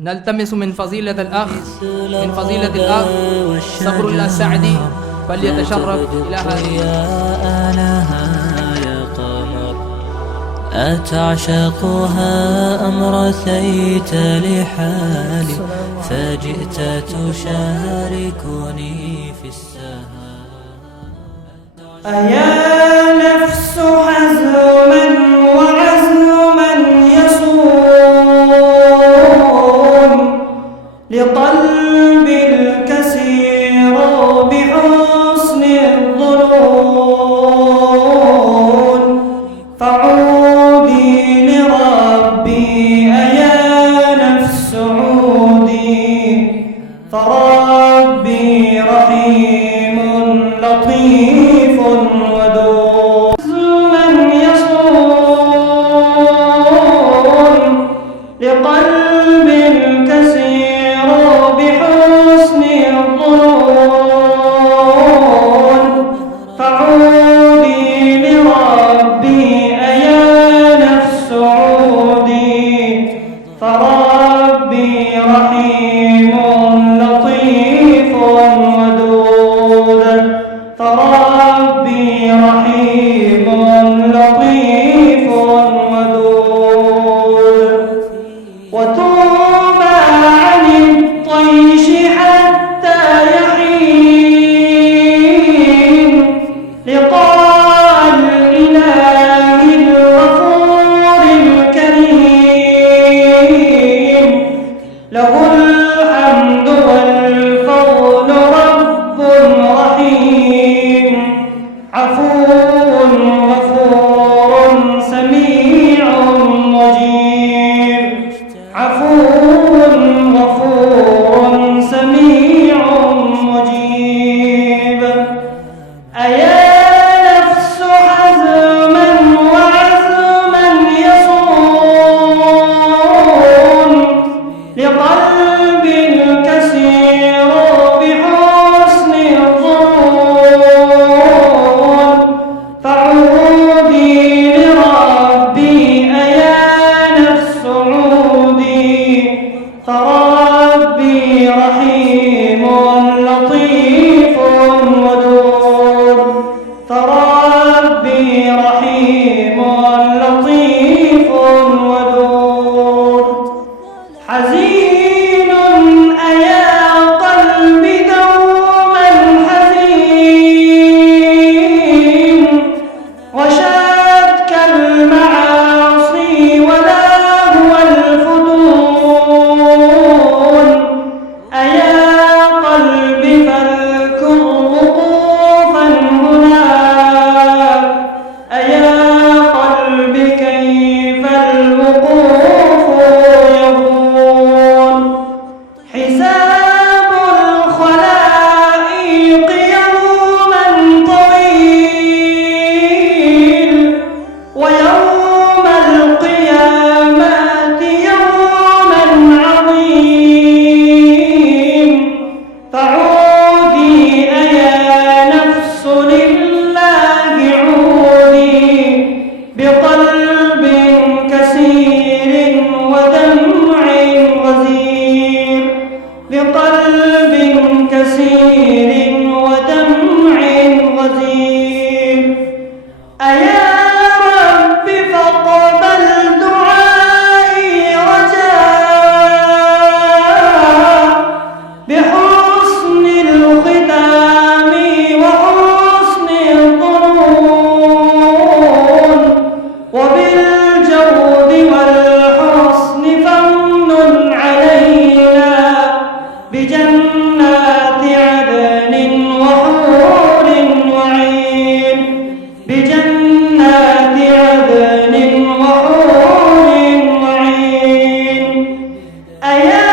نلتمس من فضيلة الأخ صبر الله السعدي فليتشرف إلى هذه. أتعشقها أم رثيت لحالي فجئت تشاركني في السهام. أيا نفس حزما وعزما يصون لقلب الكسير بحسن الظنون فعودي لربي أيا نفس عودي فربي رحيم لطيف ودود من يصون لقلب الكسير بحسن الظنون فعودي لربي أيا نفس عودي فربي رحيم لطيف ودود فربي رحيم لطيف ودود. وتوبى عن الطيش حتى يحين لقاء الإله الغفور الكريم له الحمد والفضل رب رحيم عفو غفور سميع مجيب عفو غفور سميع مجيب. أيا نفس حزما وعزما يصون لقلب الكسير بحسن الظنون فعودي لربي أيا نفس عودي فربي رحيم لطيف ودود فربي رحيم لطيف ودود. حزين أيا قلبي دوما حزين غشتك المعاصي ولهو الفتون أيا قلبي فاذكر وقوفا هناك أيا قلبي كيف الوقوف يهون. حساب الخلائق يوما طويل ويوم القيامة يوما عظيم فعودي أيا نفس لله عودي بقلب كسير ودمع غزير بقلب كسير ودمع غزير. أيا رب فاقبل دعائي رجاء بحسن الختام وحسن الظنون وبالجود والحسن فمن علينا بجنات عدن وحور وعين بجنات عدن وحور وعين. أيا